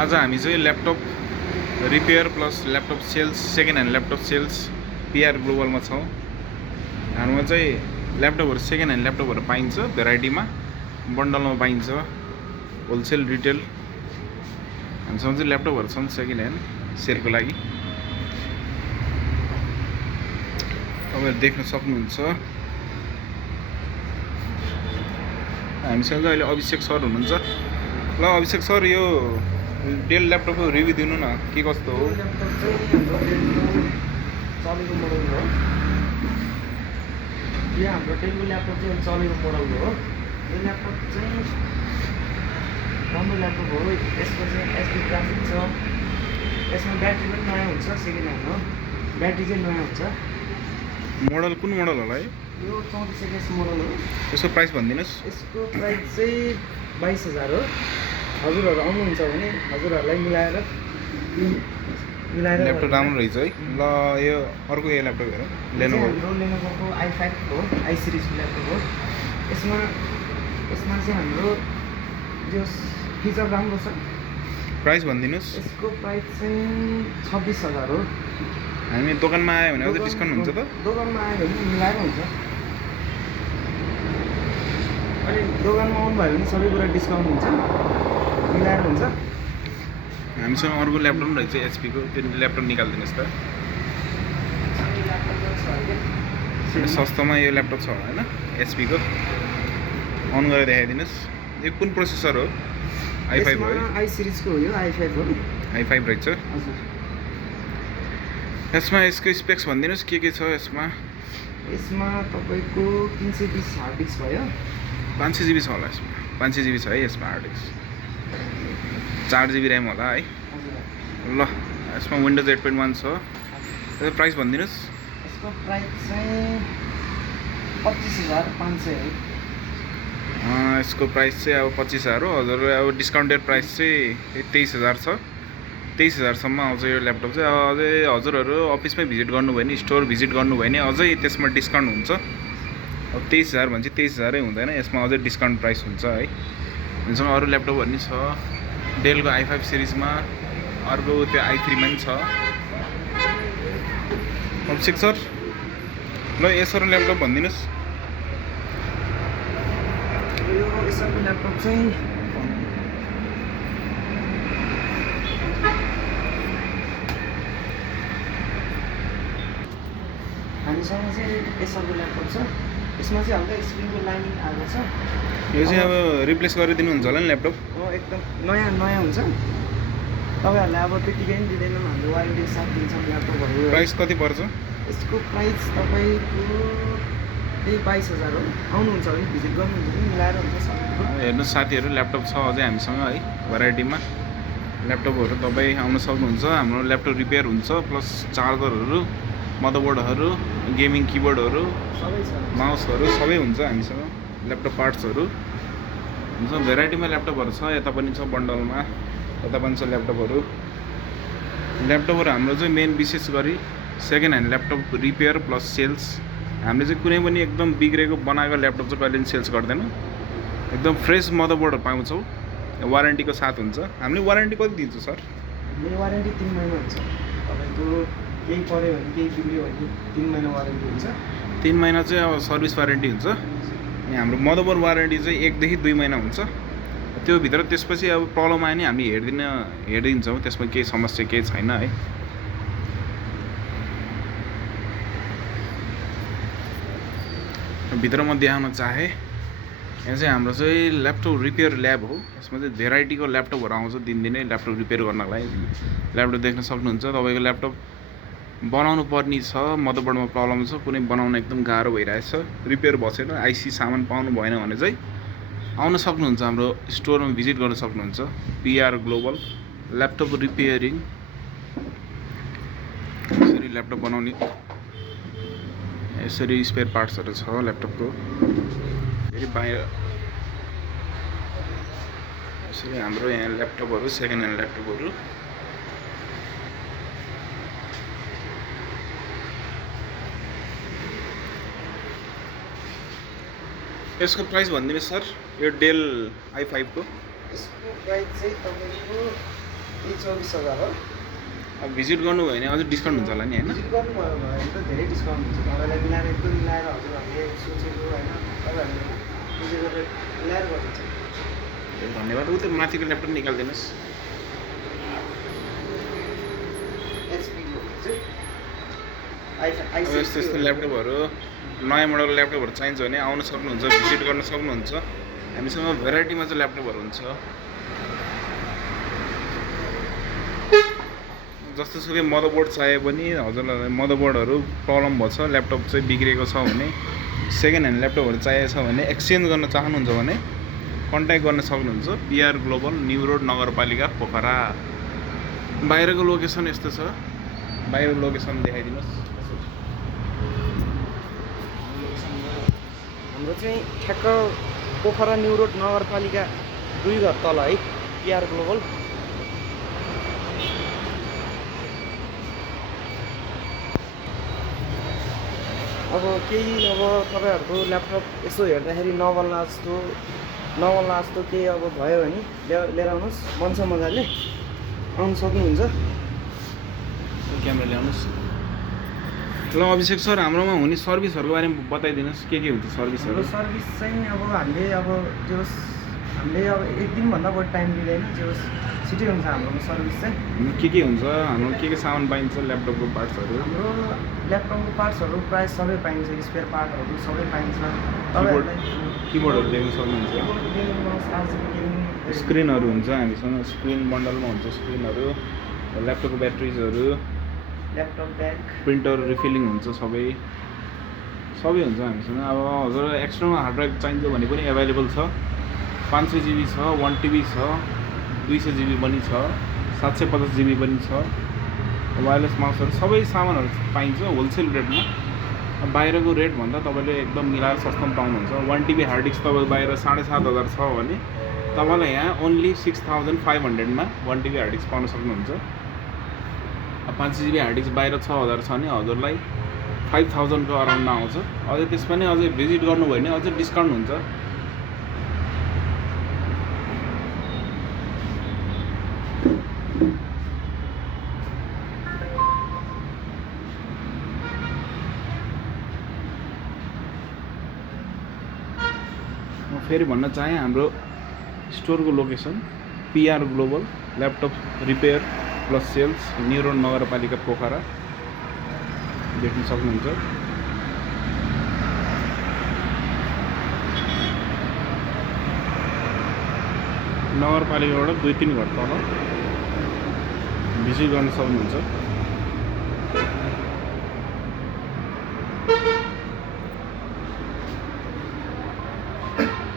आज हामी चाहिँ laptop repair plus laptop sales second hand laptop sales PR ग्लोबलमा छौँ। हाम्रोमा चाहिँ ल्यापटपहरू सेकेन्ड ह्यान्ड ल्यापटपहरू पाइन्छ भेराइटीमा, बन्डलमा पाइन्छ, होलसेल रिटेल। हामीसँग चाहिँ ल्यापटपहरू छन् सेकेन्ड ह्यान्ड सेलको लागि, तपाईँहरू देख्न सक्नुहुन्छ। हामीसँग अहिले अभिषेक सर हुनुहुन्छ। ल अभिषेक सर, यो डेल ल्यापटपको रिभ्यू दिनु न, के कस्तो हो? चलेको मोडल हो यो हाम्रो डेलको ल्यापटप चाहिँ चलेको मोडल हो। यो ल्यापटप चाहिँ राम्रो ल्यापटप हो। यसको चाहिँ एसडी ग्राफिक छ, यसमा ब्याट्री पनि नयाँ हुन्छ, सेकेन्ड ह्यान्ड हो, ब्याट्री चाहिँ नयाँ हुन्छ। मोडल कुन मोडल होला यो 34 मोडल हो। यसको प्राइस भनिदिनुहोस्। यसको प्राइस चाहिँ 22,000 हो। हजुरहरू आउनुहुन्छ भने हजुरहरूलाई मिलाएर ल्यापटप राम्रो रहेछ है। ल यो अर्को यो ल्यापटप हेरौँ, लेनोभो लेनोभोको i5 हो, आई सिरिजको ल्यापटप हो। यसमा चाहिँ हाम्रो जो फिचर राम्रो छ। प्राइस भनिदिनुहोस्। यसको प्राइस चाहिँ 26,000 हो। हामी दोकानमा आयो भने अझै डिस्काउन्ट हुन्छ त? दोकानमा आयो भने मिलाएर हुन्छ। अनि दोकानमा आउनुभयो भने सबै कुरा डिस्काउन्ट हुन्छ, मिलाएर हुन्छ। हामीसँग अर्को ल्यापटप पनि रहेछ एचपीको, त्यो ल्यापटप निकालिदिनुहोस् त। सस्तोमा यो ल्यापटप छ होइन एचपीको, अन गरेर देखाइदिनुहोस्। यो कुन प्रोसेसर हो? i5 हो है? आई सिरिजको हो यो, i5 हो। i5 रहेछ। हजुर। यसमा यसको स्पेक्स भनिदिनुहोस्, के छ यसमा? यसमा तपाईँको 320 हार्ड डिस्क भयो। 500 GB छ होला यसमा, 500 GB छ है यसमा हार्ड डिस्क, 4 GB ऱ्याम होला है। ल यसमा विन्डोज 8.1 छ। यसको प्राइस भनिदिनुहोस्। यसको प्राइस चाहिँ 25,500 हो। यसको प्राइस चाहिँ अब 25,000 हो। हजुर अब डिस्काउन्टेड प्राइस चाहिँ 23,000 छ। 23,000सम्म आउँछ यो ल्यापटप चाहिँ। अब अझै हजुरहरू अफिसमै भिजिट गर्नुभयो भने, स्टोर भिजिट गर्नुभयो भने अझै त्यसमा डिस्काउन्ट हुन्छ। अब 23,000 भने चाहिँ 23,000 हुँदैन, यसमा अझै डिस्काउन्ट प्राइस हुन्छ है। हामीसँग अरू ल्यापटपहरू पनि छ, डेलको i5 सिरिजमा, अर्को त्यो i3मा पनि छ। अभिषेक सर, ल एसर ल्यापटप भनिदिनुहोस्। यो एसरको ल्यापटप चाहिँ हामीसँग चाहिँ एसरको ल्यापटप छ। यसमा चाहिँ हाम्रो स्क्रिनको लाइनिङ आएको छ। यो चाहिँ अब रिप्लेस गरिदिनुहुन्छ होला नि ल्यापटप? एकदम नयाँ हुन्छ। तपाईँहरूलाई अब त्यतिकै पनि दिँदैनौँ, हाम्रो वारेन्टी साथ दिन्छौँ ल्यापटपहरू। प्राइस कति पर्छ? यसको प्राइस तपाईँको त्यही 22,000 हो। आउनुहुन्छ भने भिजिट गर्नुहुन्छ भने मिलाएर हुन्छ सबैको। हेर्नुहोस् साथीहरू, ल्यापटप छ अझै हामीसँग है भेराइटीमा। ल्यापटपहरू तपाईँ आउन सक्नुहुन्छ। हाम्रो ल्यापटप रिपेयर हुन्छ, प्लस चार्जरहरू, मदरबोर्डहरू, गेमिङ किबोर्डहरू, सबै छ, माउसहरू सबै हुन्छ हामीसँग। ल्यापटप पार्ट्सहरू हामीसँग भेराइटीमा ल्यापटपहरू छ। यता पनि छ बन्डलमा, यता पनि छ ल्यापटपहरू। हाम्रो चाहिँ मेन विशेष गरी second hand laptop repair plus sales. हामीले चाहिँ कुनै पनि एकदम बिग्रेको बनाएको ल्यापटप चाहिँ कहिले पनि सेल्स गर्दैनौँ। एकदम फ्रेस मदरबोर्डहरू पाउँछौँ, वारेन्टीको साथ हुन्छ। हामीले वारेन्टी कति दिन्छौँ सर? मेरो वारेन्टी 3 महिना हुन्छ। तपाईँको केही पऱ्यो भने, केही बिग्रियो भने 3 महिना वारेन्टी हुन्छ। 3 महिना चाहिँ अब सर्भिस वारेन्टी हुन्छ। अनि हाम्रो मदरबोर्ड वारेन्टी चाहिँ 1 देखि 2 महिना हुन्छ। त्यो भित्र त्यसपछि अब प्रब्लम आयो भने हामी हेरिदिन्छौँ, त्यसमा केही समस्या केही छैन है। भित्र म देखाउन चाहेँ, यहाँ चाहिँ हाम्रो चाहिँ ल्यापटप रिपेयर ल्याब हो। यसमा चाहिँ भेराइटीको ल्यापटपहरू आउँछ दिनदिनै ल्यापटप रिपेयर गर्नको लागि। ल्यापटप देख्न सक्नुहुन्छ। तपाईँको ल्यापटप बनाउनु पर्ने छ, मदरबोर्डमा प्रब्लम छ, कुनै बनाउन एकदम गाह्रो भइरहेछ, रिपेयर भएन, आइसी सामान पाउनु भएन भने चाहिँ आउन सक्नुहुन्छ, हाम्रो स्टोरमा भिजिट गर्न सक्नुहुन्छ। PR global laptop repairing. यसरी ल्यापटप बनाउने यसरी स्पेयर पार्ट्सहरू छ ल्यापटपको। फेरि बाहिर यसरी हाम्रो यहाँ ल्यापटपहरू, सेकेन्ड ह्यान्ड ल्यापटपहरू। यसको प्राइस भनिदिनुहोस् सर, यो डेल i5 को। यसको प्राइस चाहिँ तपाईँको यही 24,000 हो। अब भिजिट गर्नुभयो भने अझै डिस्काउन्ट हुन्छ होला नि होइन? भिजिट गर्नुभयो भने त धेरै डिस्काउन्ट हुन्छ। तपाईँलाई मिलाएर एकदम मिलाएर हजुरहरूले सोचेको होइन, तपाईँहरूले बुझेको रेट मिलाएर गरिदिन्छ। धन्यवाद। ऊ त्यो माथिको ल्यापटप निकालिदिनुहोस्। एचपीको चाहिँ अब यस्तो यस्तो ल्यापटपहरू नयाँ मोडलको ल्यापटपहरू चाहिन्छ भने आउन सक्नुहुन्छ, भिजिट गर्न सक्नुहुन्छ। हामीसँग भेराइटीमा चाहिँ ल्यापटपहरू हुन्छ। जस्तोसुकै मदरबोर्ड चाहियो भने हजुरलाई मदरबोर्डहरू प्रब्लम भएको छ, ल्यापटप चाहिँ बिग्रेको छ भने, सेकेन्ड ह्यान्ड ल्यापटपहरू चाहिएको छ भने, एक्सचेन्ज गर्न चाहनुहुन्छ भने कन्ट्याक्ट गर्न सक्नुहुन्छ। पिआर ग्लोबल न्यू रोड नगरपालिका पोखरा। बाहिरको लोकेसन यस्तो छ। बाहिरको लोकेसन देखाइदिनुहोस्। हाम्रो चाहिँ ठ्याक्क पोखरा न्यू रोड नगरपालिका 2 घर तल है, पिआर ग्लोबल। अब केही अब तपाईँहरूको ल्यापटप यसो हेर्दाखेरि नबल्ला जस्तो केही अब भयो भने लिएर आउनुहोस्, बन्छ मजाले आउनु सक्नुहुन्छ। क्यामेरा ल्याउनुहोस्। ल अभिषेक सर, हाम्रोमा हुने सर्भिसहरूको बारेमा बताइदिनुहोस्। के हुन्छ सर्भिसहरू? हाम्रो सर्भिस चाहिँ अब हामीले अब अब 1 दिनभन्दा बढी टाइम लिँदैन, छिटै हुन्छ हाम्रोमा सर्भिस चाहिँ। के हुन्छ? हाम्रो के सामान पाइन्छ? ल्यापटपको पार्ट्सहरू? हाम्रो ल्यापटपको पार्ट्सहरू प्रायः सबै पाइन्छ, स्पेयर पार्टहरू सबै पाइन्छ। किबोर्डहरू देख्न सक्नुहुन्छ। स्क्रिनहरू हुन्छ हामीसँग, स्क्रिन बन्डलमा हुन्छ स्क्रिनहरू, ल्यापटपको ब्याट्रिजहरू, ल्यापटप ब्याग, प्रिन्टर रिफिलिङ हुन्छ, सबै हुन्छ हामीसँग। अब हजुर एक्सटर्नल हार्ड ड्राइभ चाहिन्छ भने पनि एभाइलेबल छ। 500 GB छ, 1 TB छ, 200 GB पनि छ, 750 GB पनि छ। वायरलेस माउसहरू सबै सामानहरू पाइन्छ होलसेल रेटमा। बाहिरको रेटभन्दा तपाईँले एकदम मिलाएर सस्तोमा पाउनुहुन्छ। 1 TB हार्ड डिस्क तपाईँको बाहिर 7,500 छ भने तपाईँलाई यहाँ ओन्ली 6,500 मा 1 TB हार्ड डिस्क पाउन सक्नुहुन्छ। 500 GB हार्ड डिस्क बाहिर 6,000 छ भने हजुरलाई 5,000 को अराउन्डमा आउँछ। अझै त्यसमा नै अझै भिजिट गर्नुभयो भने अझै डिस्काउन्ट हुन्छ। म फेरि भन्न चाहेँ हाम्रो स्टोरको location PR global laptop repair plus sales new road नगरपालिका पोखरा देख्न सक्नुहुन्छ। नगरपालिकाबाट 2-3 घर तल भिजिट गर्न सक्नुहुन्छ।